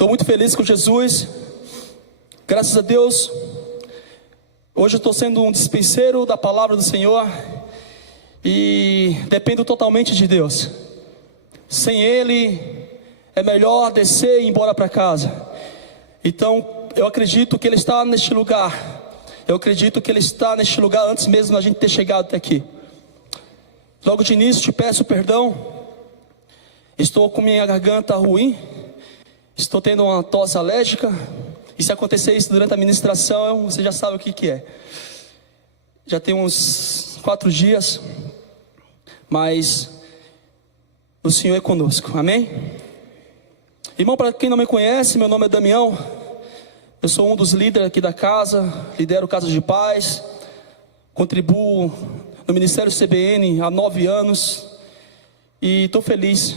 Estou muito feliz com Jesus. Graças a Deus. Hoje eu estou sendo um dispenseiro da palavra do Senhor. E dependo totalmente de Deus. Sem Ele é melhor descer e ir embora para casa. Então eu acredito que Ele está neste lugar. Eu acredito que Ele está neste lugar antes mesmo da gente ter chegado até aqui. Logo de início te peço perdão. Estou com minha garganta ruim. Estou tendo uma tosse alérgica. E se acontecer isso durante a ministração, você já sabe o que é. Já tem uns 4 dias. Mas o Senhor é conosco, amém? Irmão, para quem não me conhece, meu nome é Damião. Eu sou um dos líderes aqui da casa. Lidero Casa de Paz. Contribuo no Ministério CBN há 9 anos. E estou feliz,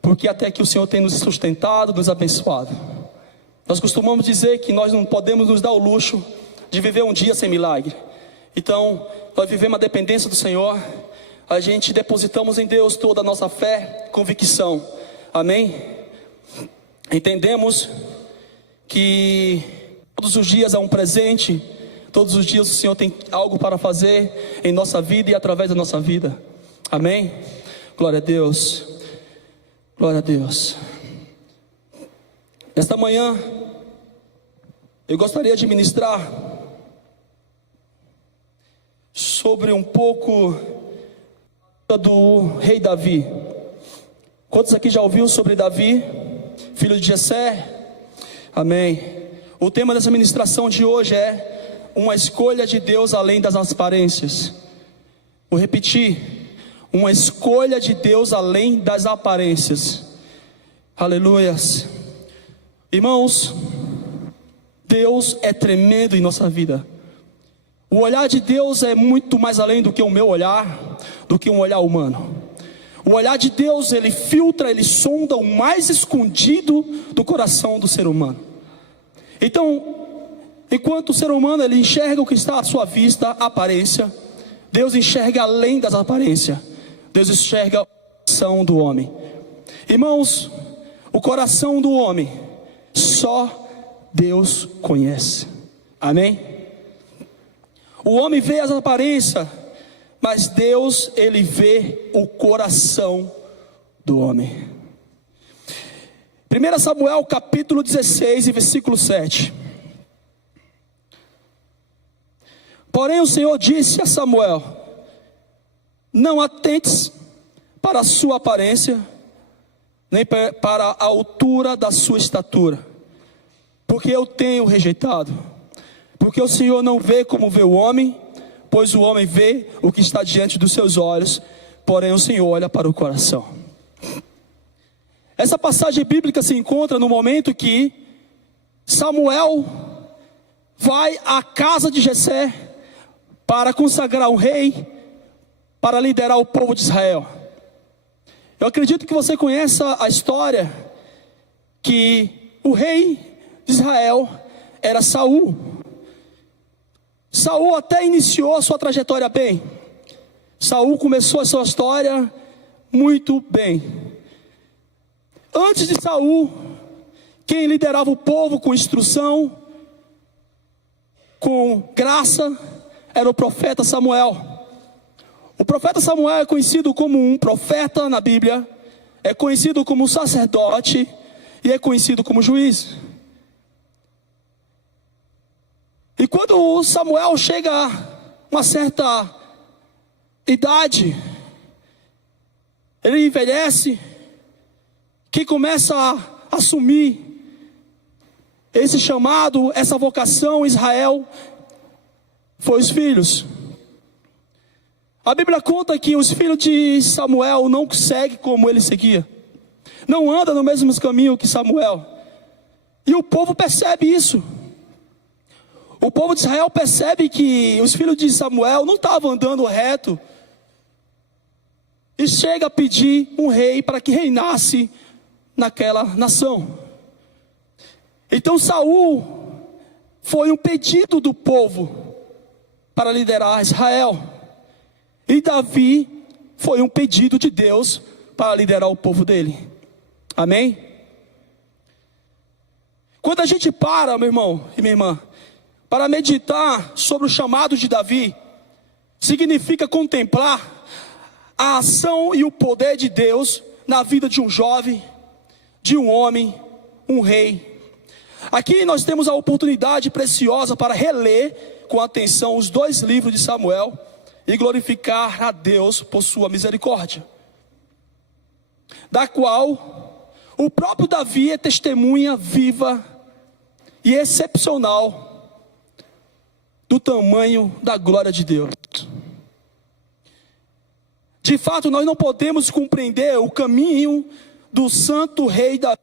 porque até aqui o Senhor tem nos sustentado, nos abençoado. Nós costumamos dizer que nós não podemos nos dar o luxo de viver um dia sem milagre. Então, nós vivemos a dependência do Senhor. A gente depositamos em Deus toda a nossa fé, convicção. Amém? Entendemos que todos os dias é um presente. Todos os dias o Senhor tem algo para fazer em nossa vida e através da nossa vida. Amém? Glória a Deus. Glória a Deus. Esta manhã eu gostaria de ministrar sobre um pouco do rei Davi. Quantos aqui já ouviu sobre Davi, filho de Jessé? Amém. O tema dessa ministração de hoje é uma escolha de Deus além das aparências. Vou repetir: uma escolha de Deus além das aparências. Aleluias. Irmãos, Deus é tremendo em nossa vida. O olhar de Deus é muito mais além do que o meu olhar, do que um olhar humano. O olhar de Deus, ele filtra, ele sonda o mais escondido do coração do ser humano. Então, enquanto o ser humano ele enxerga o que está à sua vista, a aparência, Deus enxerga além das aparências. Deus enxerga o coração do homem. Irmãos, o coração do homem só Deus conhece. Amém? O homem vê as aparências, mas Deus, ele vê o coração do homem. 1 Samuel capítulo 16 e versículo 7. Porém o Senhor disse a Samuel: não atentes para a sua aparência, nem para a altura da sua estatura, porque eu tenho rejeitado. Porque o Senhor não vê como vê o homem, pois o homem vê o que está diante dos seus olhos, porém o Senhor olha para o coração. Essa passagem bíblica se encontra no momento que Samuel vai à casa de Jessé para consagrar um rei, para liderar o povo de Israel. Eu acredito que você conheça a história, que o rei de Israel era Saul. Saul até iniciou a sua trajetória bem. Saul começou a sua história muito bem. Antes de Saul, quem liderava o povo com instrução, com graça, era o profeta Samuel. O profeta Samuel é conhecido como um profeta na Bíblia, é conhecido como um sacerdote e é conhecido como juiz. E quando Samuel chega a uma certa idade, ele envelhece, que começa a assumir esse chamado, essa vocação. Israel foi os filhos. A Bíblia conta que os filhos de Samuel não seguem como ele seguia, não andam no mesmo caminho que Samuel, e o povo percebe isso. O povo de Israel percebe que os filhos de Samuel não estavam andando reto, e chega a pedir um rei para que reinasse naquela nação. Então Saul foi um pedido do povo para liderar Israel, e Davi foi um pedido de Deus para liderar o povo dele. Amém? Quando a gente para, meu irmão e minha irmã, para meditar sobre o chamado de Davi, significa contemplar a ação e o poder de Deus na vida de um jovem, de um homem, um rei. Aqui nós temos a oportunidade preciosa para reler com atenção os 2 livros de Samuel e glorificar a Deus por sua misericórdia, da qual o próprio Davi é testemunha viva e excepcional do tamanho da glória de Deus. De fato, nós não podemos compreender o caminho do santo rei Davi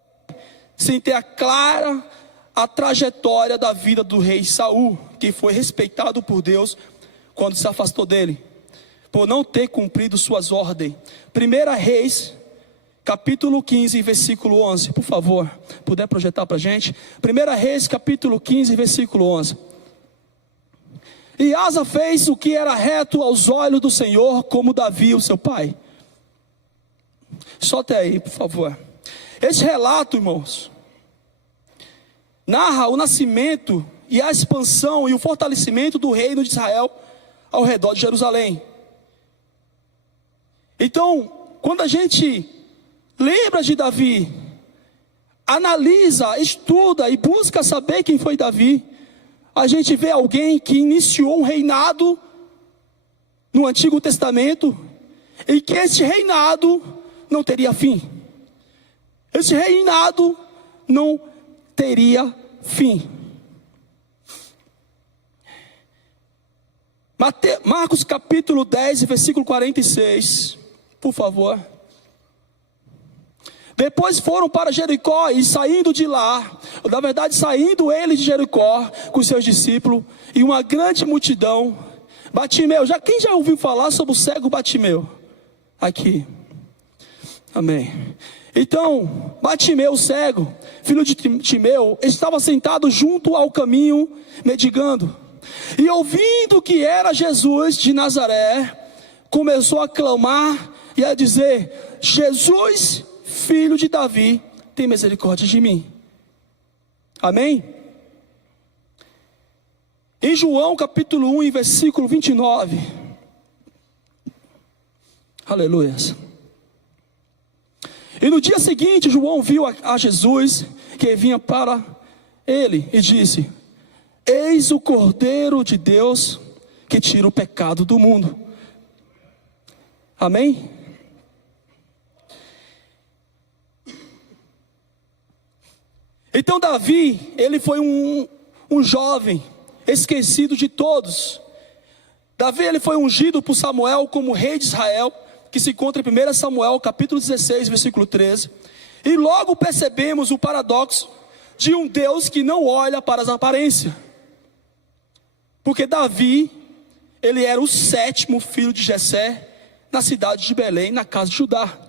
sem ter a trajetória da vida do rei Saul, que foi respeitado por Deus quando se afastou dele, por não ter cumprido suas ordens. 1 Reis, capítulo 15, versículo 11, por favor, puder projetar para a gente. 1 Reis, capítulo 15, versículo 11. E Asa fez o que era reto aos olhos do Senhor, como Davi, o seu pai. Só até aí, por favor. Esse relato, irmãos, narra o nascimento e a expansão e o fortalecimento do reino de Israel ao redor de Jerusalém. Então, quando a gente lembra de Davi, analisa, estuda e busca saber quem foi Davi, a gente vê alguém que iniciou um reinado no Antigo Testamento e que esse reinado não teria fim. Esse reinado não teria fim. Marcos capítulo 10, versículo 46, por favor. Depois foram para Jericó e saindo de lá, na verdade saindo eles de Jericó com seus discípulos e uma grande multidão. Batimeu, quem já ouviu falar sobre o cego Batimeu? Aqui, amém. Então, Batimeu, o cego, filho de Timeu, estava sentado junto ao caminho, mendigando. E ouvindo que era Jesus de Nazaré, começou a clamar e a dizer: Jesus, filho de Davi, tem misericórdia de mim. Amém? Em João capítulo 1, versículo 29. Aleluia. E no dia seguinte, João viu a Jesus que vinha para ele e disse: Eis o Cordeiro de Deus que tira o pecado do mundo. Amém? Então Davi, ele foi um jovem esquecido de todos. Davi, ele foi ungido por Samuel como rei de Israel, que se encontra em 1 Samuel capítulo 16, versículo 13. E logo percebemos o paradoxo de um Deus que não olha para as aparências. Porque Davi, ele era o 7º filho de Jessé, na cidade de Belém, na casa de Judá.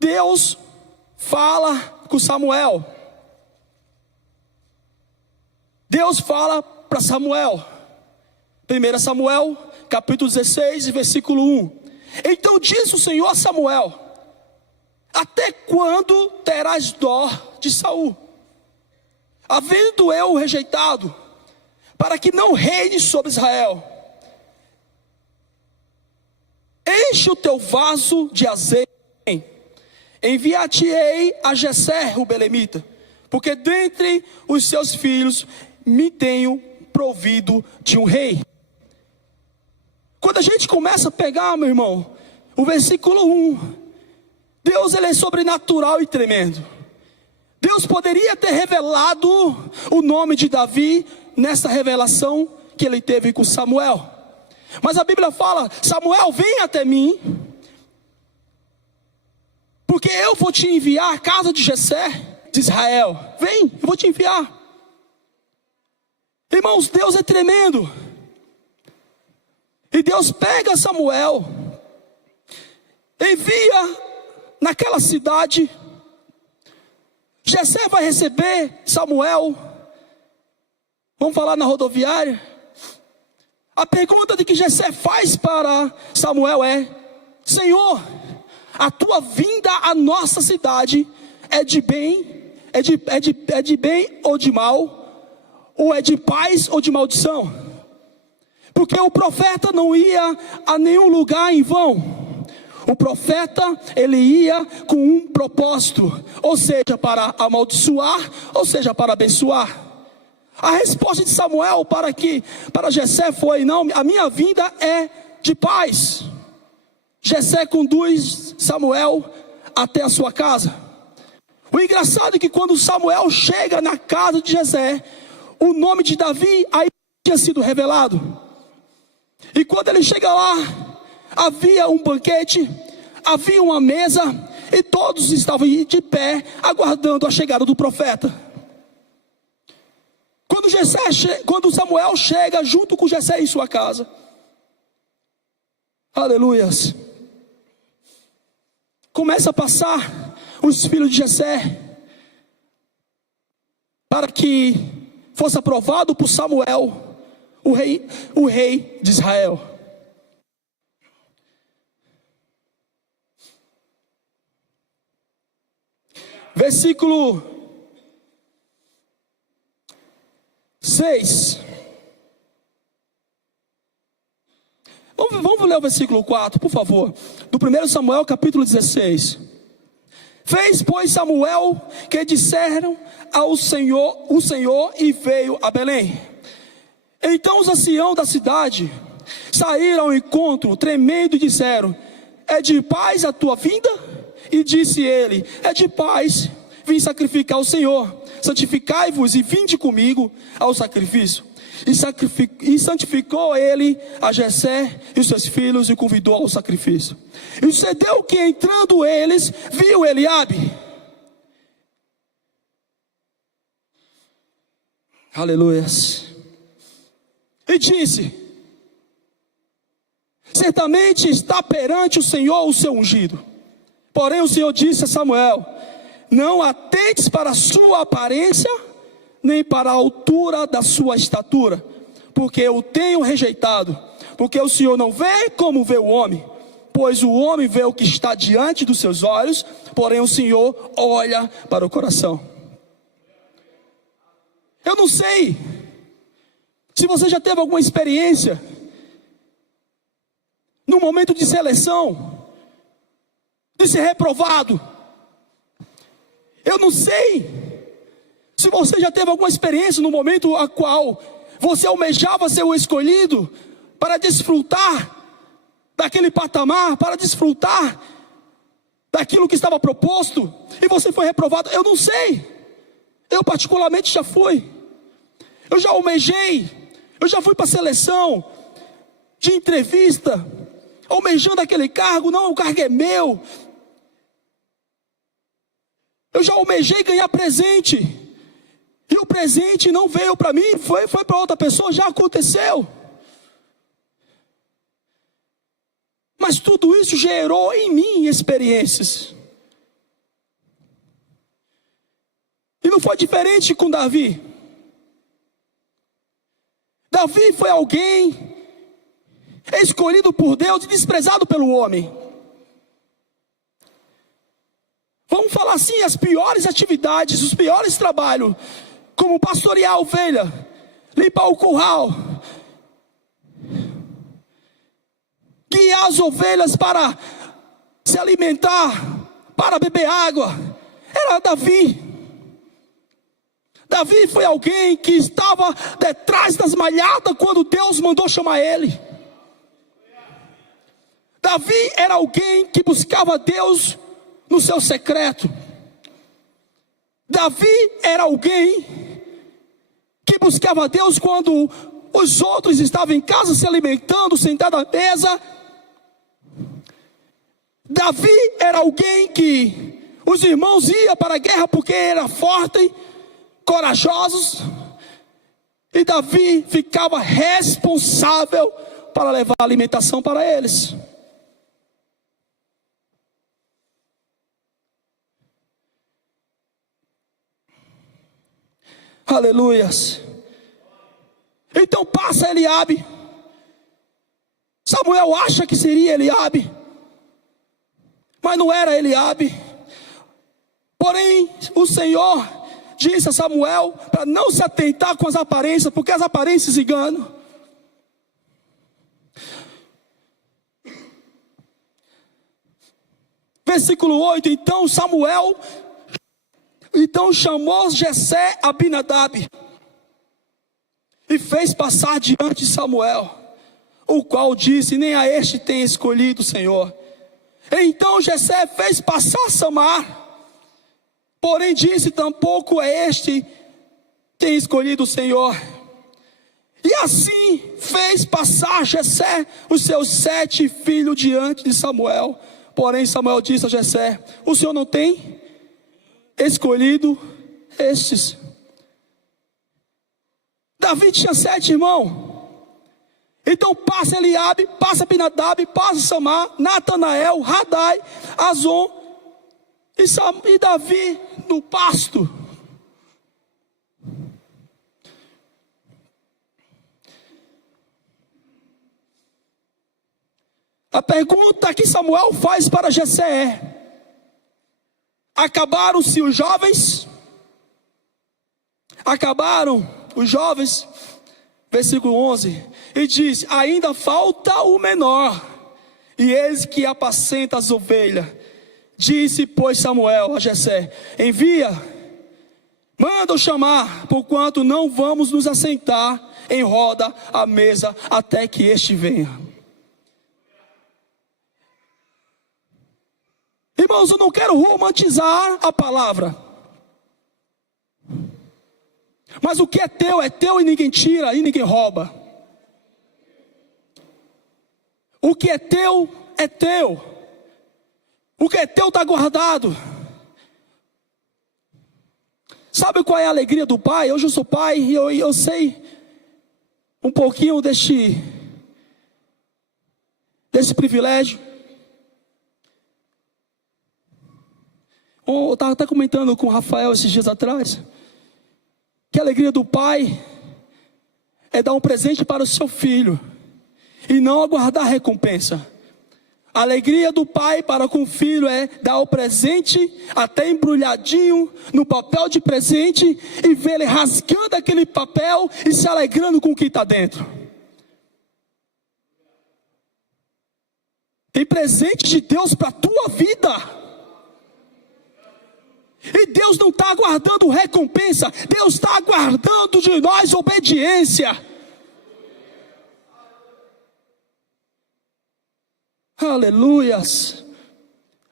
Deus fala com Samuel. Deus fala para Samuel. 1 Samuel, capítulo 16, versículo 1. Então disse o Senhor a Samuel: Até quando terás dó de Saul, havendo eu o rejeitado, para que não reine sobre Israel? Enche o teu vaso de azeite, enviar-te-ei a Jessé o belemita, porque dentre os seus filhos me tenho provido de um rei. Quando a gente começa a pegar, meu irmão, o versículo 1, Deus, ele é sobrenatural e tremendo. Deus poderia ter revelado o nome de Davi nessa revelação que ele teve com Samuel. Mas a Bíblia fala: Samuel, vem até mim, porque eu vou te enviar à casa de Jessé de Israel. Vem, eu vou te enviar. Irmãos, Deus é tremendo. E Deus pega Samuel, envia naquela cidade. Jessé vai receber Samuel. Vamos falar na rodoviária. A pergunta de que Jessé faz para Samuel é: Senhor, a tua vinda à nossa cidade é de bem, é de bem ou de mal, ou é de paz ou de maldição. Porque o profeta não ia a nenhum lugar em vão. O profeta, ele ia com um propósito, ou seja, para amaldiçoar, ou seja, para abençoar. A resposta de Samuel para Jessé foi: não, a minha vinda é de paz. Jessé conduz Samuel até a sua casa. O engraçado é que quando Samuel chega na casa de Jessé, o nome de Davi aí tinha sido revelado. E quando ele chega lá, havia um banquete, havia uma mesa, e todos estavam de pé, aguardando a chegada do profeta. Quando Samuel chega junto com Jessé em sua casa, aleluias, começa a passar os filhos de Jessé, para que fosse aprovado por Samuel, o rei de Israel. Versículo 6. Vamos ler o versículo 4, por favor. Do 1 Samuel, capítulo 16. Fez, pois, Samuel que disseram ao Senhor, o Senhor, e veio a Belém. Então os anciãos da cidade saíram ao encontro, tremendo, e disseram: é de paz a tua vinda? E disse ele: é de paz, vim sacrificar ao Senhor. Santificai-vos e vinde comigo ao sacrifício. E santificou ele a Jessé e os seus filhos, e convidou ao sacrifício. E sucedeu que, entrando eles, viu Eliabe. Aleluias. E disse: certamente está perante o Senhor o seu ungido. Porém o Senhor disse a Samuel: não atentes para a sua aparência, nem para a altura da sua estatura, porque eu o tenho rejeitado. Porque o Senhor não vê como vê o homem, pois o homem vê o que está diante dos seus olhos, porém o Senhor olha para o coração. Eu não sei se você já teve alguma experiência no momento de seleção, de ser reprovado. Eu não sei se você já teve alguma experiência no momento a qual você almejava ser o escolhido para desfrutar daquele patamar, para desfrutar daquilo que estava proposto, e você foi reprovado. Eu não sei. Eu particularmente já fui. Eu já almejei. Eu já fui para a seleção de entrevista, almejando aquele cargo. Não, o cargo é meu. Eu já almejei ganhar presente, e o presente não veio para mim, foi para outra pessoa. Já aconteceu. Mas tudo isso gerou em mim experiências. E não foi diferente com Davi. Davi foi alguém escolhido por Deus e desprezado pelo homem. Vamos falar assim, as piores atividades, os piores trabalhos, como pastorear a ovelha, limpar o curral, guiar as ovelhas para se alimentar, para beber água, era Davi. Davi foi alguém que estava detrás das malhadas quando Deus mandou chamar ele. Davi era alguém que buscava Deus no seu secreto. Davi era alguém que buscava Deus quando os outros estavam em casa se alimentando, sentado à mesa. Davi era alguém que os irmãos iam para a guerra porque era forte, corajosos. E Davi ficava responsável para levar a alimentação para eles. Aleluias. Então passa Eliabe. Samuel acha que seria Eliabe, mas não era Eliabe. Porém, o Senhor disse a Samuel para não se atentar com as aparências, porque as aparências enganam. Versículo 8, então Samuel chamou Jessé a Abinadab e fez passar diante de Samuel, o qual disse: nem a este tem escolhido o Senhor. Então Jessé fez passar Samar, porém disse: tampouco é este tem escolhido o Senhor. E assim fez passar Jessé os seus 7 filhos diante de Samuel. Porém Samuel disse a Jessé: o Senhor não tem escolhido estes. Davi tinha 7 irmãos. Então passa Eliabe, passa Abinadab, passa Samar, Natanael, Radai, Azon e Davi no pasto. A pergunta que Samuel faz para Jessé é: acabaram-se os jovens? Acabaram os jovens? Versículo 11. E diz: ainda falta o menor, e eis que apacenta as ovelhas. Disse, pois, Samuel a Jessé: envia, manda-o chamar, porquanto não vamos nos assentar em roda à mesa até que este venha. Irmãos, eu não quero romantizar a palavra, mas o que é teu e ninguém tira e ninguém rouba. O que é teu é teu. O que é teu está guardado. Sabe qual é a alegria do pai? Hoje eu sou pai e eu sei um pouquinho desse privilégio. Eu estava até comentando com o Rafael esses dias atrás, que a alegria do pai é dar um presente para o seu filho e não aguardar recompensa. A alegria do pai para com o filho é dar o presente até embrulhadinho no papel de presente e ver ele rasgando aquele papel e se alegrando com o que está dentro. Tem presente de Deus para a tua vida. E Deus não está aguardando recompensa, Deus está aguardando de nós obediência. Aleluias.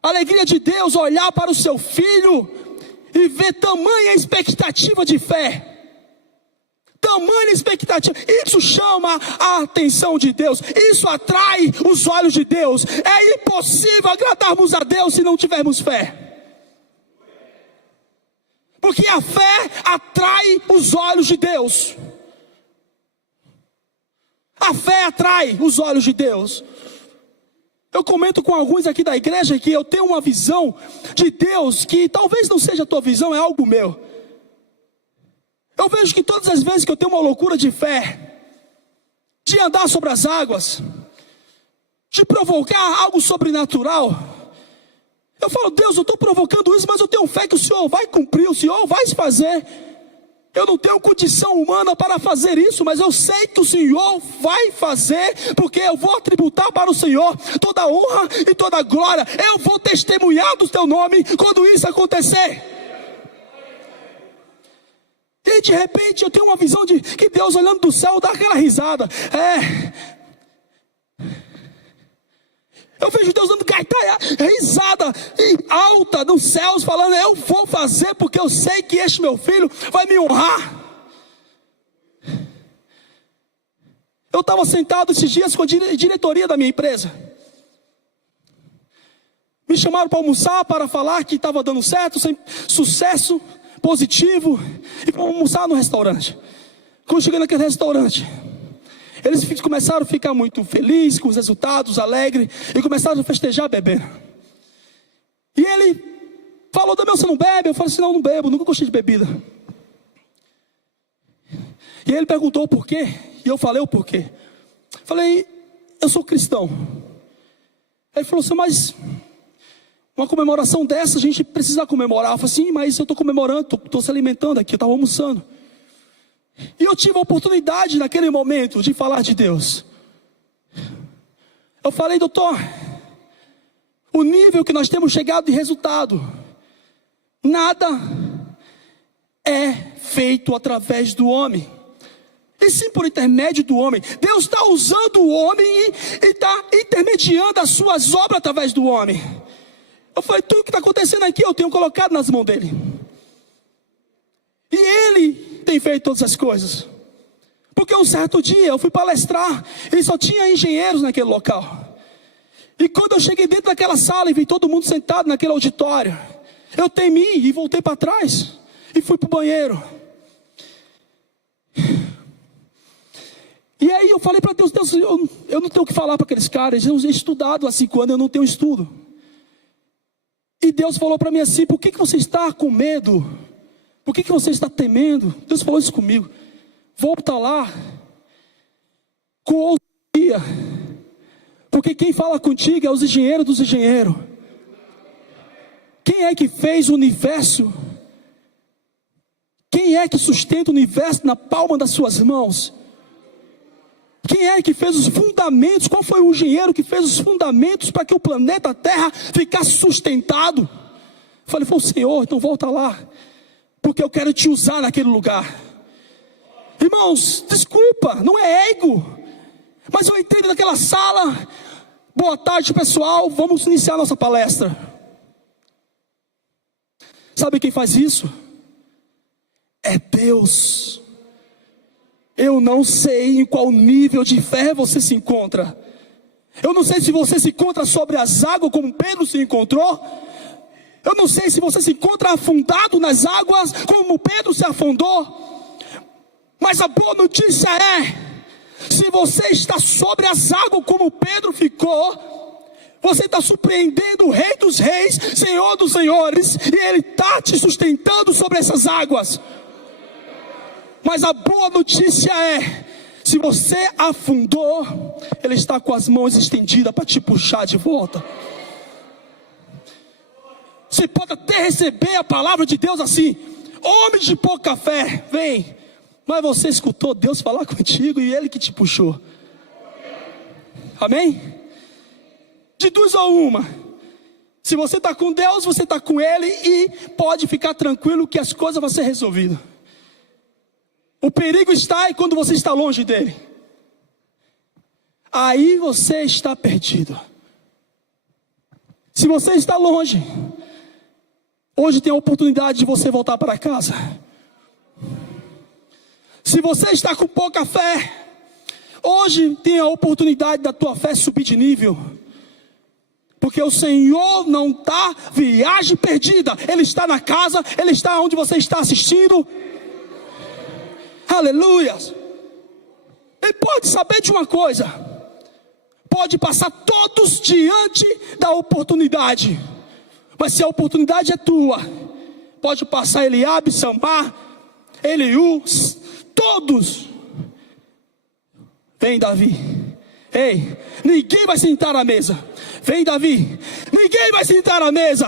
A alegria de Deus olhar para o seu filho e ver tamanha expectativa de fé. Tamanha expectativa, isso chama a atenção de Deus, isso atrai os olhos de Deus. É impossível agradarmos a Deus se não tivermos fé. Porque a fé atrai os olhos de Deus. A fé atrai os olhos de Deus. Eu comento com alguns aqui da igreja que eu tenho uma visão de Deus que talvez não seja a tua visão, é algo meu. Eu vejo que todas as vezes que eu tenho uma loucura de fé, de andar sobre as águas, de provocar algo sobrenatural, eu falo: Deus, eu estou provocando isso, mas eu tenho fé que o Senhor vai cumprir, o Senhor vai fazer. Eu não tenho condição humana para fazer isso, mas eu sei que o Senhor vai fazer, porque eu vou tributar para o Senhor toda a honra e toda a glória. Eu vou testemunhar do teu nome quando isso acontecer. E de repente eu tenho uma visão de que Deus olhando do céu dá aquela risada. Eu vejo Deus dando risada alta nos céus, falando: eu vou fazer porque eu sei que este meu filho vai me honrar. Eu estava sentado esses dias com a diretoria da minha empresa. Me chamaram para almoçar, para falar que estava dando certo, sem sucesso, positivo, e para almoçar no restaurante. Quando cheguei naquele restaurante, eles começaram a ficar muito felizes com os resultados, alegres, e começaram a festejar bebendo. E ele falou: Damião, você não bebe? Eu falei assim: não bebo, nunca gostei de bebida. E ele perguntou o porquê, e eu falei o porquê. Falei: eu sou cristão. Ele falou assim: mas Uma comemoração dessa, a gente precisa comemorar. Eu falei assim, mas eu estou comemorando, estou se alimentando aqui, eu estava almoçando. E eu tive a oportunidade naquele momento de falar de Deus. Eu falei, doutor, o nível que nós temos chegado de resultado, nada é feito através do homem, e sim por intermédio do homem. Deus está usando o homem e está intermediando as suas obras através do homem. Eu falei, tudo que está acontecendo aqui eu tenho colocado nas mãos dele. E ele tem feito todas as coisas. Porque um certo dia eu fui palestrar e só tinha engenheiros naquele local. E quando eu cheguei dentro daquela sala e vi todo mundo sentado naquele auditório, eu temi e voltei para trás e fui para o banheiro. E aí eu falei para Deus, Deus, eu não tenho o que falar para aqueles caras, eu tenho estudado há 5 anos, eu não tenho estudo. E Deus falou para mim assim, por que você está com medo? Por que você está temendo? Deus falou isso comigo. Volta lá com ousadia, porque quem fala contigo é os engenheiros dos engenheiros. Quem é que fez o universo? Quem é que sustenta o universo na palma das suas mãos? Quem é que fez os fundamentos? Qual foi o engenheiro que fez os fundamentos para que o planeta Terra ficasse sustentado? Falei, foi o Senhor, então volta lá, porque eu quero te usar naquele lugar. Irmãos, desculpa, não é ego, mas eu entrei naquela sala. Boa tarde, pessoal, vamos iniciar nossa palestra. Sabe quem faz isso? É Deus. Eu não sei em qual nível de fé você se encontra. Eu não sei se você se encontra sobre as águas como Pedro se encontrou. Eu não sei se você se encontra afundado nas águas como Pedro se afundou. Mas a boa notícia é, se você está sobre as águas como Pedro ficou, você está surpreendendo o Rei dos Reis, Senhor dos Senhores, e Ele está te sustentando sobre essas águas. Mas a boa notícia é, se você afundou, Ele está com as mãos estendidas para te puxar de volta. Você pode até receber a palavra de Deus assim, homem de pouca fé, vem. Mas você escutou Deus falar contigo e Ele que te puxou. Amém? De duas a uma. Se você está com Deus, você está com Ele e pode ficar tranquilo que as coisas vão ser resolvidas. O perigo está quando você está longe dele. Aí você está perdido. Se você está longe, hoje tem a oportunidade de você voltar para casa. Se você está com pouca fé, hoje tem a oportunidade da tua fé subir de nível. Porque o Senhor não está viagem perdida. Ele está na casa, Ele está onde você está assistindo. Aleluia. E pode saber de uma coisa, pode passar todos diante da oportunidade, mas se a oportunidade é tua, pode passar Eliabe, Samar, Eliú, todos. Vem, Davi. Ei, ninguém vai sentar à mesa. Vem, Davi, ninguém vai sentar à mesa.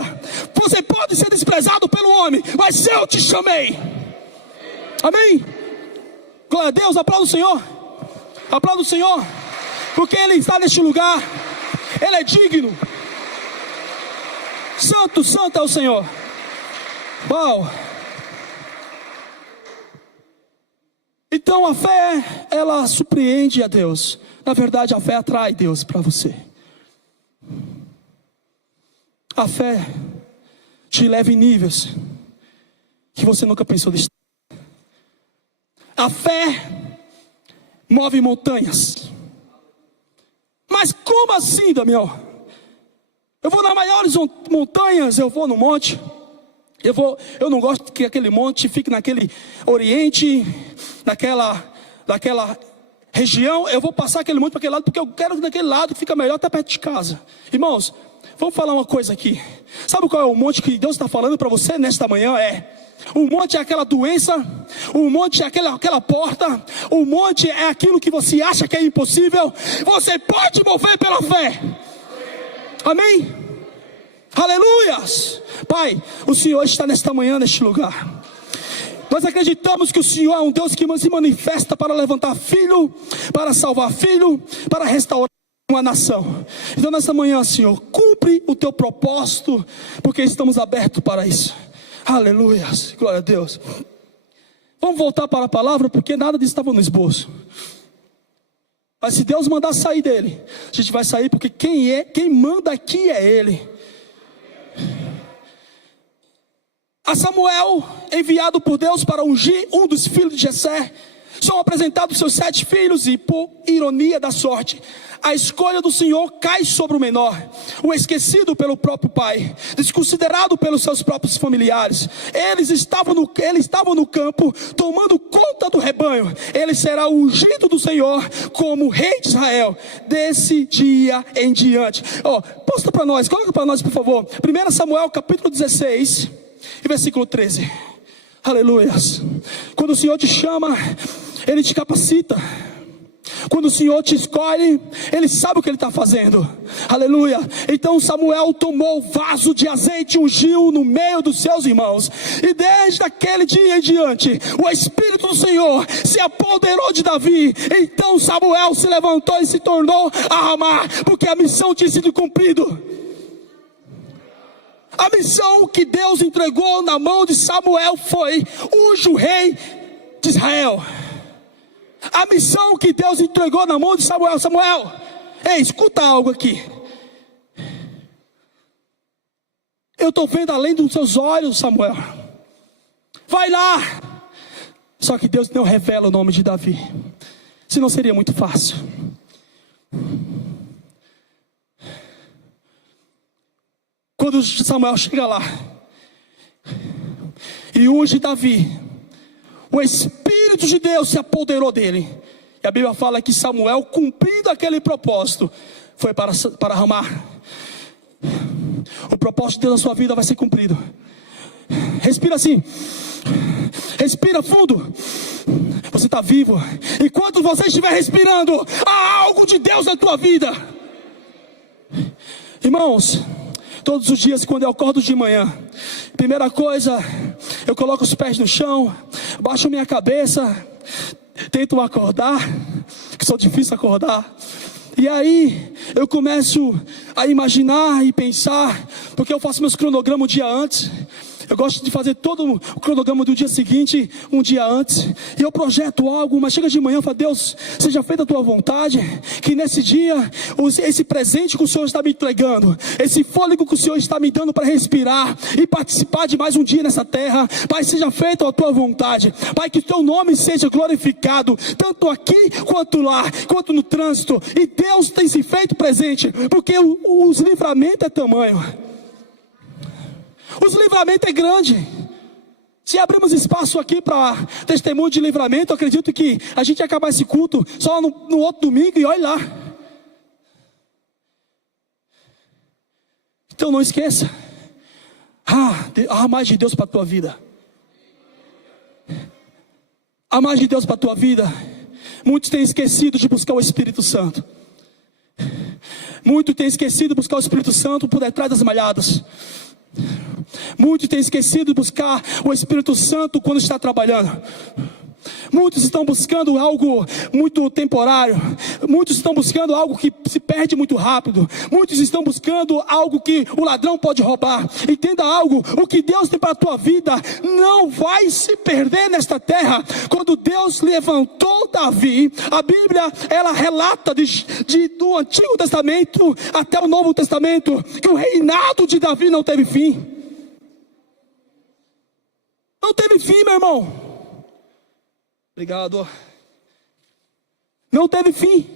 Você pode ser desprezado pelo homem, mas eu te chamei. Amém? Glória a Deus, aplauda o Senhor. Aplauda o Senhor, porque Ele está neste lugar. Ele é digno. Santo, santo é o Senhor. Uau. Então a fé, ela surpreende a Deus. Na verdade, a fé atrai Deus para você. A fé te leva em níveis que você nunca pensou de estar. A fé move montanhas. Mas como assim, Damião? Eu vou nas maiores montanhas, eu vou no monte. Eu não gosto que aquele monte fique naquele oriente, naquela região. Eu vou passar aquele monte para aquele lado, porque eu quero daquele lado que fica melhor, até perto de casa. Irmãos, vamos falar uma coisa aqui. Sabe qual é o monte que Deus está falando para você nesta manhã? O monte é aquela doença, o monte é aquela porta, o monte é aquilo que você acha que é impossível. Você pode mover pela fé. Amém? Aleluias! Pai, o Senhor está nesta manhã, neste lugar. Nós acreditamos que o Senhor é um Deus que se manifesta para levantar filho, para salvar filho, para restaurar uma nação. Então nesta manhã, Senhor, cumpre o teu propósito, porque estamos abertos para isso. Aleluia, glória a Deus. Vamos voltar para a palavra, porque nada disso estava no esboço. Mas se Deus mandar sair dele, a gente vai sair, porque quem manda aqui é Ele. A Samuel, enviado por Deus para ungir um dos filhos de Jessé, são apresentados seus 7 filhos e, por ironia da sorte, a escolha do Senhor cai sobre o menor, o esquecido pelo próprio pai, desconsiderado pelos seus próprios familiares. Ele estava no campo, tomando conta do rebanho. Ele será o ungido do Senhor como rei de Israel, desse dia em diante. Posta para nós, coloca para nós por favor, 1 Samuel capítulo 16 e versículo 13. Aleluias. Quando o Senhor te chama, Ele te capacita. Quando o Senhor te escolhe, Ele sabe o que Ele está fazendo. Aleluia. Então Samuel tomou o vaso de azeite e ungiu no meio dos seus irmãos. E desde aquele dia em diante, o Espírito do Senhor se apoderou de Davi. Então Samuel se levantou e se tornou a Ramá, porque a missão tinha sido cumprida. A missão que Deus entregou na mão de Samuel foi: unge o rei de Israel. A missão que Deus entregou na mão de Samuel. Samuel, ei, escuta algo aqui. Eu estou vendo além dos seus olhos, Samuel. Vai lá. Só que Deus não revela o nome de Davi, senão seria muito fácil. Quando Samuel chega lá e unge Davi, o Espírito de Deus se apoderou dele. E a Bíblia fala que Samuel, cumprindo aquele propósito, foi para Ramá. O propósito de Deus na sua vida vai ser cumprido. Respira assim. Respira fundo. Você está vivo. Enquanto você estiver respirando, há algo de Deus na tua vida. Irmãos, todos os dias quando eu acordo de manhã, primeira coisa, eu coloco os pés no chão, baixo minha cabeça, tento acordar, que sou difícil acordar. E aí eu começo a imaginar e pensar, porque eu faço meus cronogramas um dia antes. Eu gosto de fazer todo o cronograma do dia seguinte, um dia antes. E eu projeto algo, mas chega de manhã e falo: Deus, seja feita a tua vontade. Que nesse dia, esse presente que o Senhor está me entregando, esse fôlego que o Senhor está me dando para respirar e participar de mais um dia nessa terra, Pai, seja feita a tua vontade. Pai, que o teu nome seja glorificado, tanto aqui quanto lá, quanto no trânsito. E Deus tem se feito presente, porque os livramentos é tamanho. Os livramentos é grande. Se abrirmos espaço aqui para testemunho de livramento, eu acredito que a gente ia acabar esse culto só no outro domingo e olha lá. Então não esqueça. Há mais de Deus para a tua vida. Há mais de Deus para a tua vida. Muitos têm esquecido de buscar o Espírito Santo. Muitos têm esquecido de buscar o Espírito Santo por detrás das malhadas. Muitos têm esquecido de buscar o Espírito Santo quando está trabalhando. Muitos estão buscando algo muito temporário. Muitos estão buscando algo que se perde muito rápido. Muitos estão buscando algo que o ladrão pode roubar. Entenda algo: o que Deus tem para a tua vida não vai se perder nesta terra. Quando Deus levantou Davi, a Bíblia ela relata do Antigo Testamento até o Novo Testamento que o reinado de Davi não teve fim. Não teve fim, meu irmão. Obrigado. Não teve fim.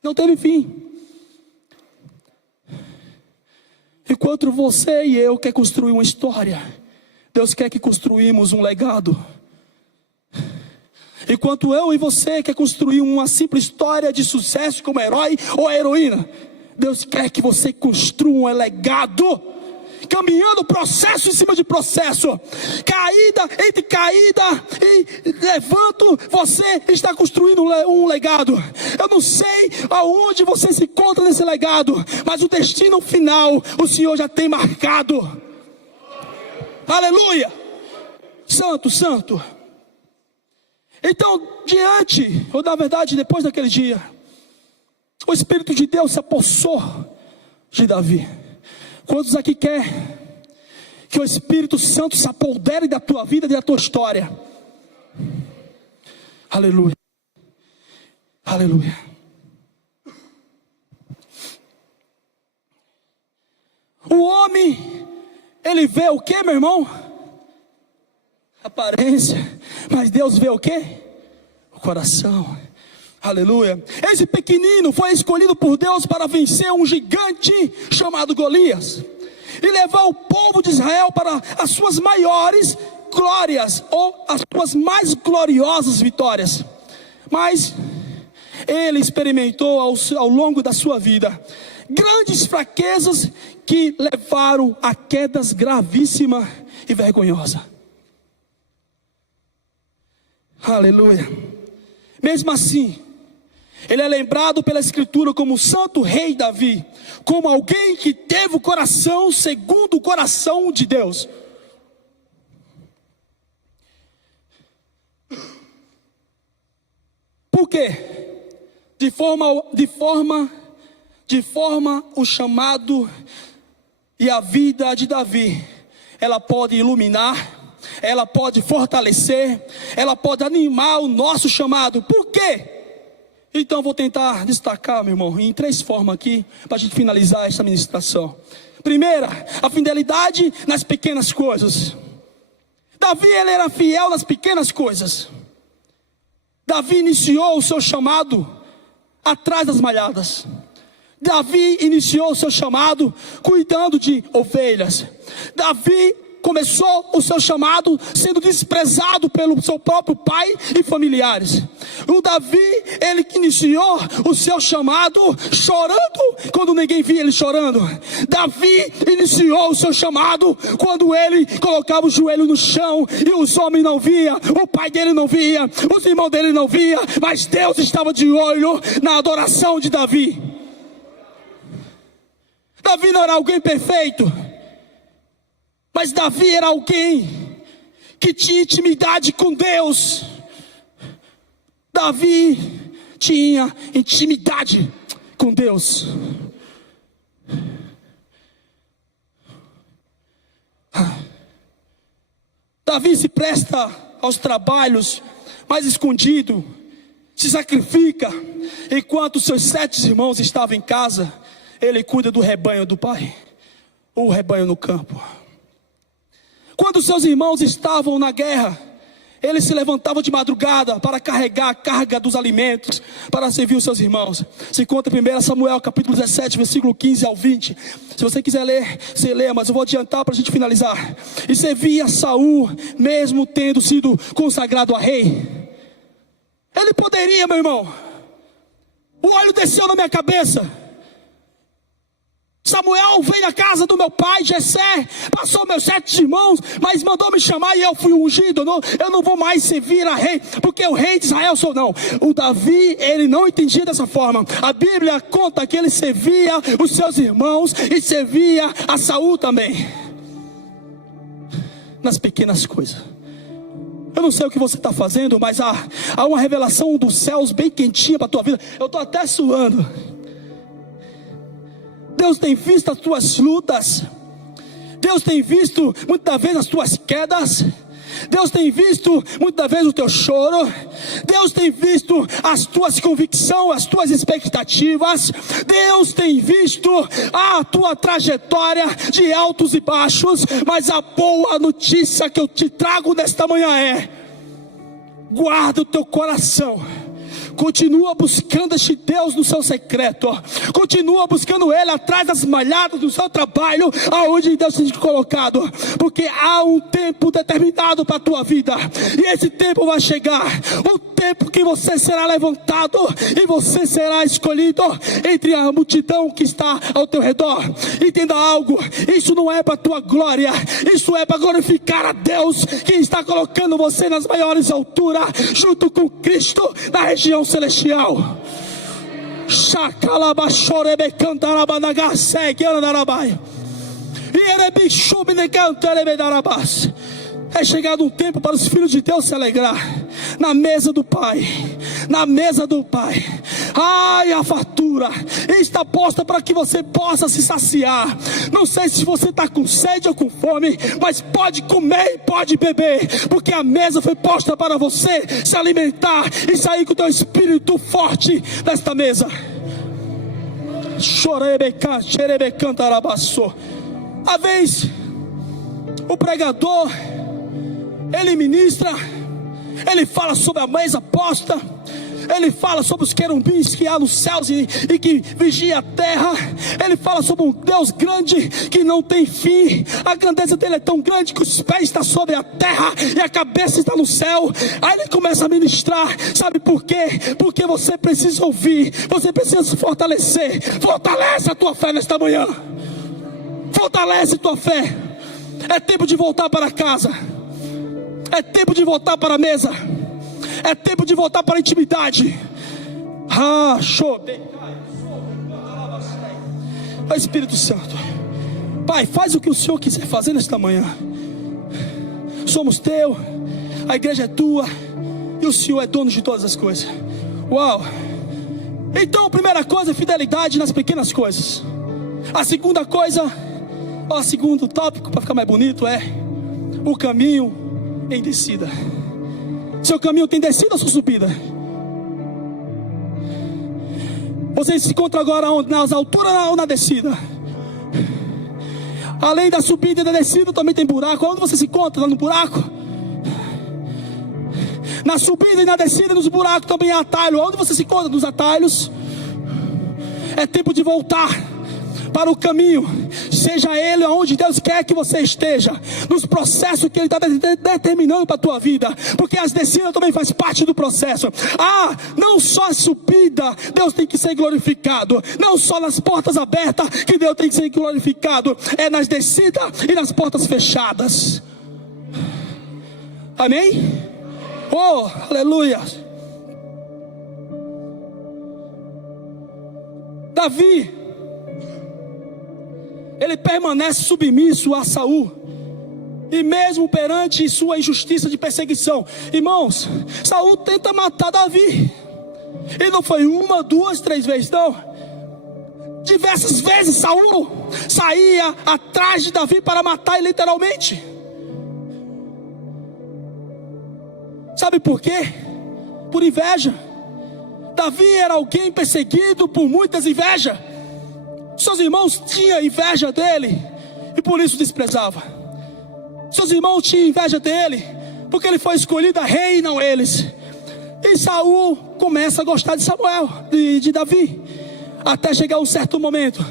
Não teve fim. Enquanto você e eu quer construir uma história, Deus quer que construímos um legado. Enquanto eu e você quer construir uma simples história de sucesso como herói ou heroína, Deus quer que você construa um legado. caminhando processo em cima de processo, caída entre caída e levanto, você está construindo um legado. Eu não sei aonde você se encontra nesse legado, mas o destino final o Senhor já tem marcado. Aleluia! Santo, santo. Então, diante, ou na verdade depois daquele dia, o Espírito de Deus se apossou de Davi. Quantos aqui quer que o Espírito Santo se apodere da tua vida e da tua história? Aleluia. Aleluia. O homem, ele vê o que, meu irmão? Aparência. Mas Deus vê o que? O coração. Aleluia. Esse pequenino foi escolhido por Deus para vencer um gigante chamado Golias e levar o povo de Israel para as suas maiores glórias, ou as suas mais gloriosas vitórias. Mas ele experimentou ao longo da sua vida grandes fraquezas que levaram a quedas gravíssimas e vergonhosas. Aleluia. Mesmo assim, ele é lembrado pela Escritura como o santo rei Davi, como alguém que teve o coração segundo o coração de Deus. Por quê? De forma o chamado e a vida de Davi, ela pode iluminar, ela pode fortalecer, ela pode animar o nosso chamado. Por quê? Então vou tentar destacar, meu irmão, em 3 formas aqui, para a gente finalizar esta ministração. Primeira, a fidelidade nas pequenas coisas. Davi, ele era fiel nas pequenas coisas. Davi iniciou o seu chamado atrás das malhadas. Davi iniciou o seu chamado cuidando de ovelhas. Davi começou o seu chamado sendo desprezado pelo seu próprio pai e familiares. O Davi, ele iniciou o seu chamado chorando quando ninguém via ele chorando. Davi iniciou o seu chamado quando ele colocava o joelho no chão e os homens não viam, o pai dele não via, os irmãos dele não via, mas Deus estava de olho na adoração de Davi. Davi não era alguém perfeito, mas Davi era alguém que tinha intimidade com Deus. Davi tinha intimidade com Deus. Davi se presta aos trabalhos, mas escondido, se sacrifica. Enquanto seus 7 irmãos estavam em casa, ele cuida do rebanho do pai, o rebanho no campo. Quando seus irmãos estavam na guerra, ele se levantava de madrugada para carregar a carga dos alimentos, para servir os seus irmãos. Se conta em 1 Samuel capítulo 17, versículo 15 ao 20. Se você quiser ler, você lê, mas eu vou adiantar para a gente finalizar. E servia Saul, mesmo tendo sido consagrado a rei. Ele poderia, meu irmão. O óleo desceu na minha cabeça. Samuel veio na casa do meu pai, Jessé, passou meus 7 irmãos, mas mandou me chamar e eu fui ungido. Eu não vou mais servir a rei, porque o rei de Israel sou não. O Davi, ele não entendia dessa forma. A Bíblia conta que ele servia os seus irmãos e servia a Saul também. Nas pequenas coisas. Eu não sei o que você está fazendo, mas há uma revelação dos céus bem quentinha para a tua vida. Eu estou até suando. Deus tem visto as tuas lutas. Deus tem visto muitas vezes as tuas quedas. Deus tem visto muitas vezes o teu choro. Deus tem visto as tuas convicções, as tuas expectativas. Deus tem visto a tua trajetória de altos e baixos. Mas a boa notícia que eu te trago nesta manhã é: guarda o teu coração Continua buscando este Deus no seu secreto. Continua buscando Ele atrás das malhadas do seu trabalho, aonde Deus tem te colocado. Porque há um tempo determinado para a tua vida. E esse tempo vai chegar. O tempo que você será levantado e você será escolhido entre a multidão que está ao teu redor. Entenda algo, isso não é para a tua glória, isso é para glorificar a Deus, que está colocando você nas maiores alturas, junto com Cristo, na região celestial. É chegado um tempo para os filhos de Deus se alegrar na mesa do Pai, na mesa do Pai. Ai, a fartura está posta para que você possa se saciar. Não sei se você está com sede ou com fome, mas pode comer e pode beber, porque a mesa foi posta para você se alimentar e sair com o teu espírito forte desta mesa. A vez o pregador, ele ministra, ele fala sobre a mesa posta, ele fala sobre os querubins que há nos céus e que vigia a terra. Ele fala sobre um Deus grande que não tem fim. A grandeza dele é tão grande que os pés estão sobre a terra e a cabeça está no céu. Aí ele começa a ministrar. Sabe por quê? Porque você precisa ouvir, você precisa se fortalecer. Fortalece a tua fé nesta manhã. Fortalece a tua fé. É tempo de voltar para casa. É tempo de voltar para a mesa. É tempo de voltar para a intimidade. Espírito Santo, Pai, faz o que o Senhor quiser fazer nesta manhã. Somos teu, a igreja é tua, e o Senhor é dono de todas as coisas. Uau! Então a primeira coisa é fidelidade nas pequenas coisas. A segunda coisa, o segundo tópico, para ficar mais bonito, é o caminho em descida. Seu caminho tem descida ou sua subida? Você se encontra agora onde? Nas alturas ou na descida? Além da subida e da descida também tem buraco. Onde você se encontra? No buraco? Na subida e na descida, nos buracos também há atalho. Onde você se encontra? Nos atalhos. É tempo de voltar para o caminho, seja ele onde Deus quer que você esteja, nos processos que Ele está determinando para a tua vida, porque as descidas também faz parte do processo. Não só a subida Deus tem que ser glorificado, não só nas portas abertas que Deus tem que ser glorificado, é nas descidas e nas portas fechadas. Amém? Oh, aleluia. Davi, ele permanece submisso a Saul, e mesmo perante sua injustiça de perseguição. Irmãos, Saul tenta matar Davi, e não foi uma, duas, três vezes, não. Diversas vezes Saul saía atrás de Davi para matar ele literalmente. Sabe por quê? Por inveja. Davi era alguém perseguido por muitas invejas. Seus irmãos tinham inveja dele e por isso desprezava. Seus irmãos tinham inveja dele porque ele foi escolhido a rei e não eles. E Saul começa a gostar de Samuel, de Davi, até chegar um certo momento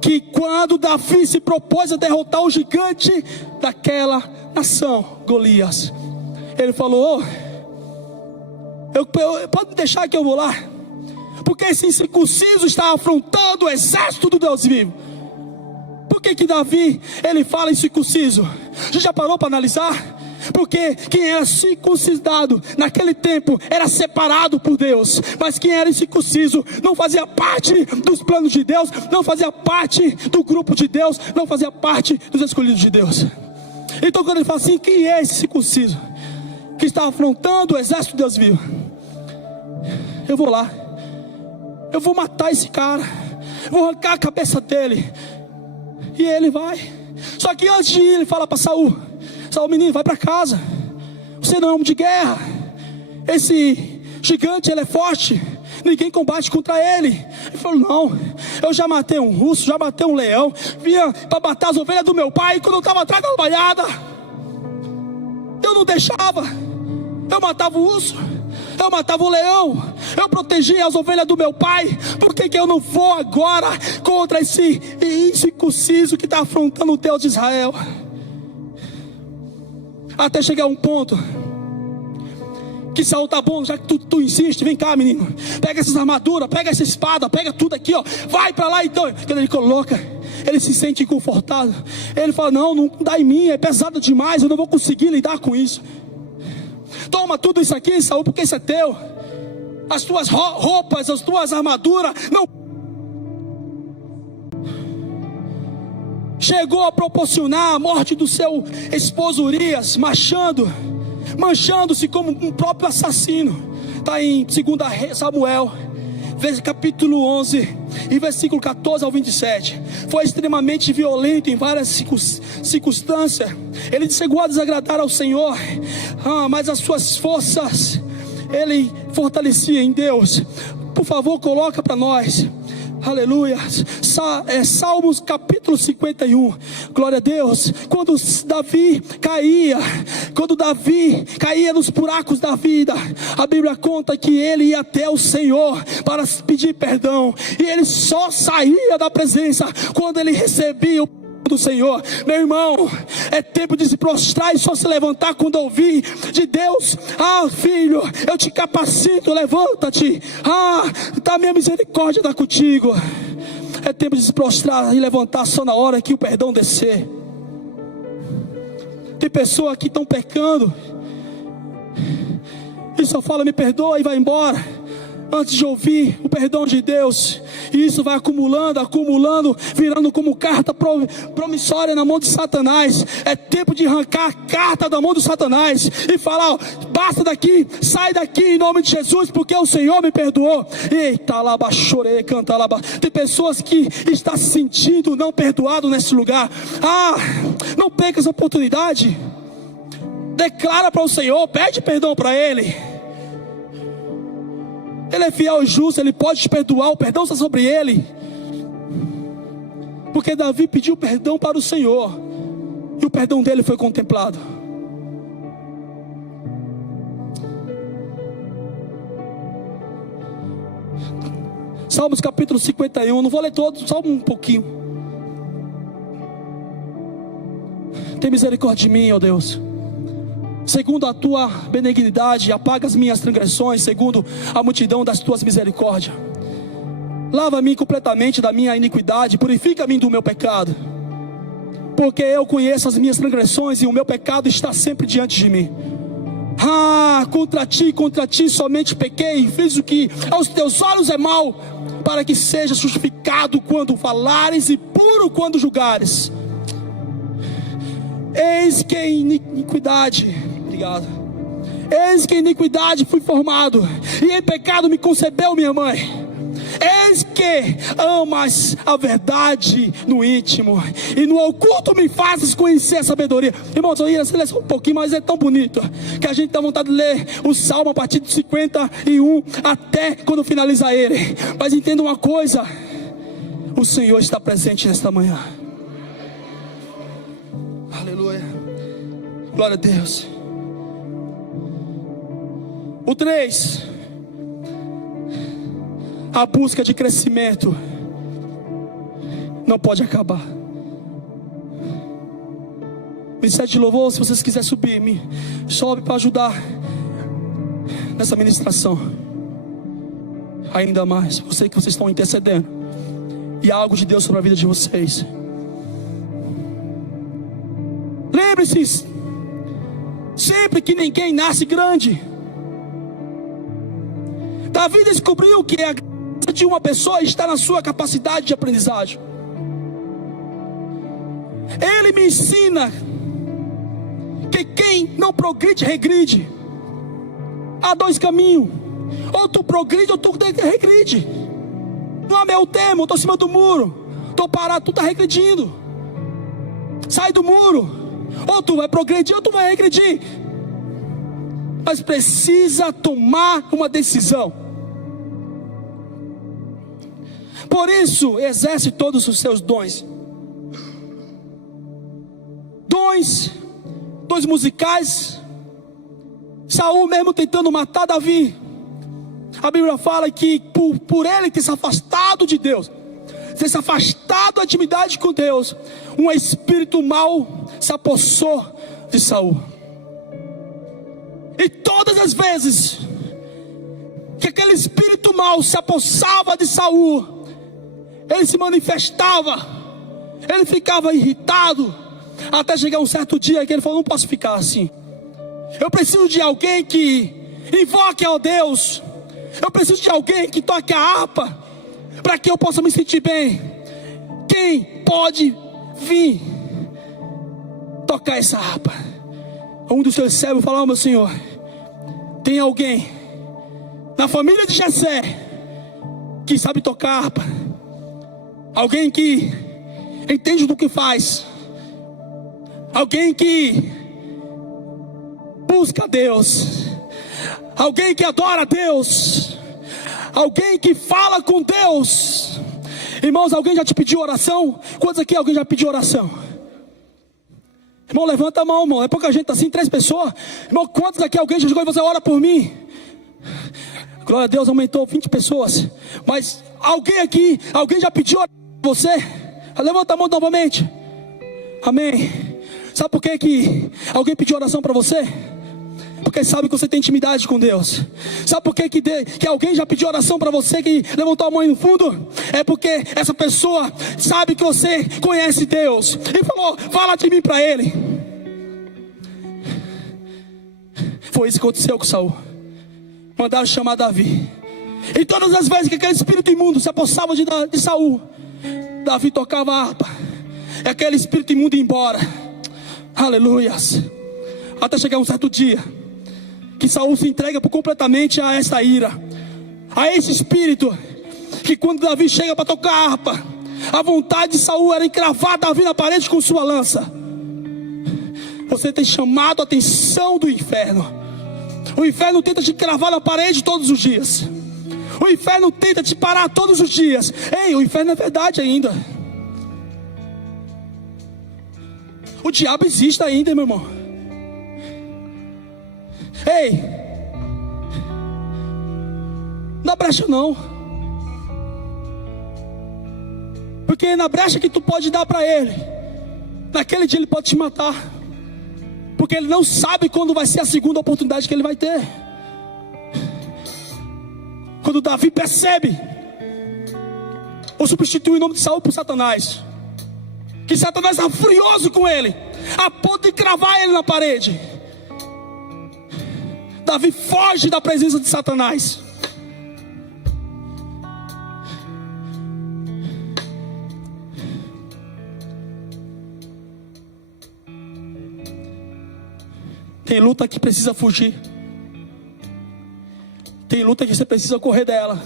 que quando Davi se propôs a derrotar o gigante daquela nação, Golias, ele falou: pode deixar que eu vou lá, porque esse incircunciso está afrontando o exército do Deus vivo. Por que Davi, ele fala em circunciso? Você já parou para analisar? Porque quem era circuncidado naquele tempo era separado por Deus, mas quem era incircunciso não fazia parte dos planos de Deus, não fazia parte do grupo de Deus, não fazia parte dos escolhidos de Deus. Então quando ele fala assim, quem é esse circunciso que está afrontando o exército de Deus vivo? Eu vou lá, eu vou matar esse cara, eu vou arrancar a cabeça dele. E ele vai. Só que antes de ir, ele fala para Saul: Saul, menino, vai para casa, você não é homem de guerra, esse gigante, ele é forte, ninguém combate contra ele. Ele falou: não, eu já matei um urso, já matei um leão, vinha para matar as ovelhas do meu pai, quando eu estava atrás da banhada, eu não deixava, eu matava o urso, eu matava o leão, eu protegia as ovelhas do meu pai. Por que eu não vou agora contra esse incircunciso que está afrontando o Deus de Israel? Até chegar um ponto que Saul, tá bom, já que tu insiste, vem cá, menino, pega essas armaduras, pega essa espada, pega tudo aqui, ó, vai para lá então. Quando ele coloca, ele se sente confortável. Ele fala: não dá em mim, é pesado demais, eu não vou conseguir lidar com isso. Toma tudo isso aqui, Saul, porque isso é teu. As tuas roupas, as tuas armaduras, não. Chegou a proporcionar a morte do seu esposo Urias, manchando-se como um próprio assassino. Está em 2 Samuel, capítulo 11, e versículo 14 ao 27. Foi extremamente violento em várias circunstâncias. Ele chegou a desagradar ao Senhor, mas as suas forças ele fortalecia em Deus. Por favor, coloca para nós. Aleluia. Salmos capítulo 51. Glória a Deus. Quando Davi caía nos buracos da vida, a Bíblia conta que ele ia até o Senhor para pedir perdão, e ele só saía da presença quando ele recebia o do Senhor. Meu irmão, é tempo de se prostrar e só se levantar quando ouvir de Deus: filho, eu te capacito, levanta-te, tá, minha misericórdia está contigo. É tempo de se prostrar e levantar só na hora que o perdão descer. Tem pessoas que estão pecando e só fala: me perdoa, e vai embora, antes de ouvir o perdão de Deus. E isso vai acumulando, virando como carta promissória na mão de Satanás. É tempo de arrancar a carta da mão de Satanás e falar: basta daqui, sai daqui em nome de Jesus, porque o Senhor me perdoou. Eita, laba, chorei, canta, laba. Tem pessoas que estão se sentindo não perdoado nesse lugar. Não perca essa oportunidade. Declara para o Senhor, pede perdão para Ele. Ele é fiel e justo, Ele pode te perdoar, o perdão está sobre Ele. Porque Davi pediu perdão para o Senhor, e o perdão dele foi contemplado. Salmos capítulo 51, não vou ler todos, só um pouquinho. Tem misericórdia de mim, ó Deus. Segundo a tua benignidade, apaga as minhas transgressões, segundo a multidão das tuas misericórdias. Lava-me completamente da minha iniquidade, purifica-me do meu pecado. Porque eu conheço as minhas transgressões, e o meu pecado está sempre diante de mim. Contra ti somente pequei, fiz o que aos teus olhos é mal, para que seja justificado quando falares e puro quando julgares. Eis que em iniquidade, eis que em iniquidade fui formado, e em pecado me concebeu minha mãe. Eis que amas a verdade no íntimo, e no oculto me fazes conhecer a sabedoria. Irmãos, eu ia ler um pouquinho, mas é tão bonito que a gente dá vontade de ler o Salmo a partir de 51 até quando finalizar ele. Mas entenda uma coisa: o Senhor está presente nesta manhã. Aleluia, glória a Deus. O 3, a busca de crescimento não pode acabar. Ministério de louvor, se vocês quiserem subir, sobe para ajudar nessa ministração ainda mais. Eu sei que vocês estão intercedendo, e há algo de Deus sobre a vida de vocês. Lembre-se sempre que ninguém nasce grande. Davi descobriu que a graça de uma pessoa está na sua capacidade de aprendizagem. Ele me ensina que quem não progride, regride. Há dois caminhos: ou tu progride ou tu regride. Não há meio termo. Eu estou em cima do muro, estou parado, tu está regredindo. Sai do muro. Ou tu vai progredir ou tu vai regredir. Mas precisa tomar uma decisão. Por isso, exerce todos os seus dons. Dons musicais. Saul mesmo tentando matar Davi, a Bíblia fala que por ele ter se afastado de Deus, ter se afastado da intimidade com Deus, um espírito mau se apossou de Saul. E todas as vezes que aquele espírito mau se apossava de Saul, ele se manifestava, ele ficava irritado, até chegar um certo dia que ele falou: não posso ficar assim, eu preciso de alguém que invoque ao Deus, eu preciso de alguém que toque a harpa, para que eu possa me sentir bem. Quem pode vir tocar essa harpa? Um dos seus servos falou: meu senhor, tem alguém na família de Jessé que sabe tocar harpa, alguém que entende do que faz, alguém que busca Deus, alguém que adora Deus, alguém que fala com Deus. Irmãos, alguém já te pediu oração? Quantos aqui alguém já pediu oração? Irmão, levanta a mão, irmão. É pouca gente assim, 3 pessoas. Irmão, quantos aqui alguém já chegou e você ora por mim? Glória a Deus, aumentou 20 pessoas. Mas alguém aqui, alguém já pediu oração por você? Levanta a mão novamente. Amém. Sabe por que alguém pediu oração para você? Porque sabe que você tem intimidade com Deus. Sabe por que alguém já pediu oração para você, que levantou a mão aí no fundo? É porque essa pessoa sabe que você conhece Deus e falou: fala de mim para ele. Foi isso que aconteceu com Saul. Mandaram chamar Davi. E todas as vezes que aquele espírito imundo se apossava de Saul, Davi tocava a harpa, e aquele espírito imundo ia embora. Aleluias. Até chegar um certo dia que Saul se entrega completamente a essa ira, a esse espírito, que quando Davi chega para tocar a harpa, a vontade de Saul era encravar Davi na parede com sua lança. Você tem chamado a atenção do inferno. O inferno tenta te cravar na parede todos os dias. O inferno tenta te parar todos os dias. Ei, o inferno é verdade ainda. O diabo existe ainda, meu irmão. Ei, não brecha não. Porque na brecha que tu pode dar para ele, naquele dia ele pode te matar. Porque ele não sabe quando vai ser a segunda oportunidade que ele vai ter. Quando Davi percebe, ou substitui o nome de Saul por Satanás, que Satanás está furioso com ele, a ponto de cravar ele na parede, Davi foge da presença de Satanás. Tem luta que precisa fugir. Tem luta que você precisa correr dela.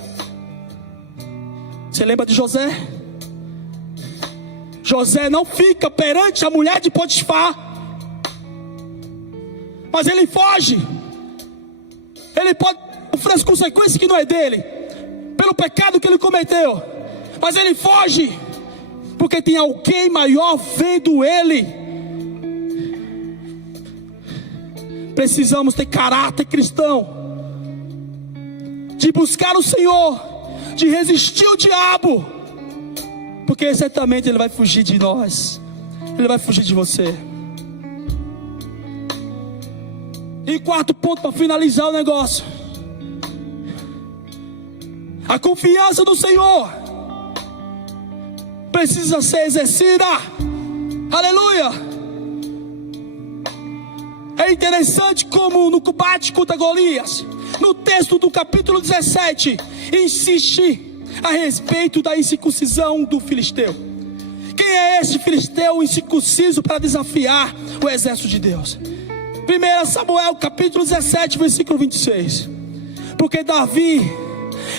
Você lembra de José? José não fica perante a mulher de Potifar, mas ele foge. Ele pode sofrer as consequências que não é dele, pelo pecado que ele cometeu, mas ele foge, porque tem alguém maior vendo ele. Precisamos ter caráter cristão, de buscar o Senhor, de resistir ao diabo, porque certamente ele vai fugir de nós, ele vai fugir de você. E 4º ponto para finalizar o negócio: a confiança no Senhor precisa ser exercida. Aleluia. É interessante como no combate contra Golias, no texto do capítulo 17, insiste a respeito da incircuncisão do filisteu. Quem é esse filisteu incircunciso para desafiar o exército de Deus? 1 Samuel capítulo 17, versículo 26. Porque Davi,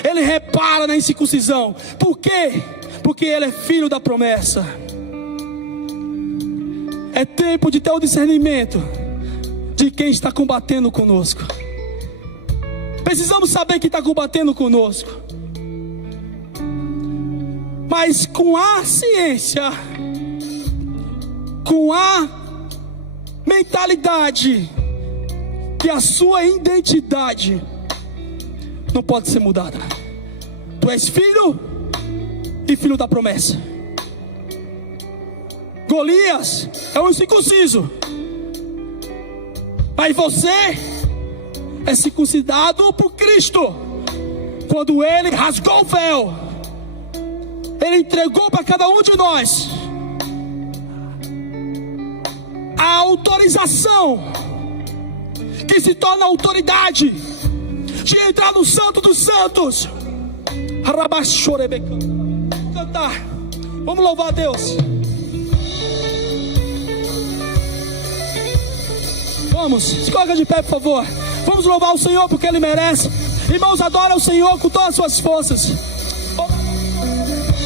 ele repara na incircuncisão. Por quê? Porque ele é filho da promessa. É tempo de ter o discernimento de quem está combatendo conosco. Precisamos saber quem está combatendo conosco, mas com a ciência, com a mentalidade que a sua identidade não pode ser mudada. Tu és filho e filho da promessa. Golias é um incircunciso, mas você é circuncidado por Cristo. Quando Ele rasgou o véu, Ele entregou para cada um de nós a autorização, que se torna autoridade, de entrar no Santo dos Santos. Cantar, vamos louvar a Deus. Vamos, se coloca de pé, por favor. Vamos louvar o Senhor porque Ele merece. Irmãos, adora o Senhor com todas as suas forças.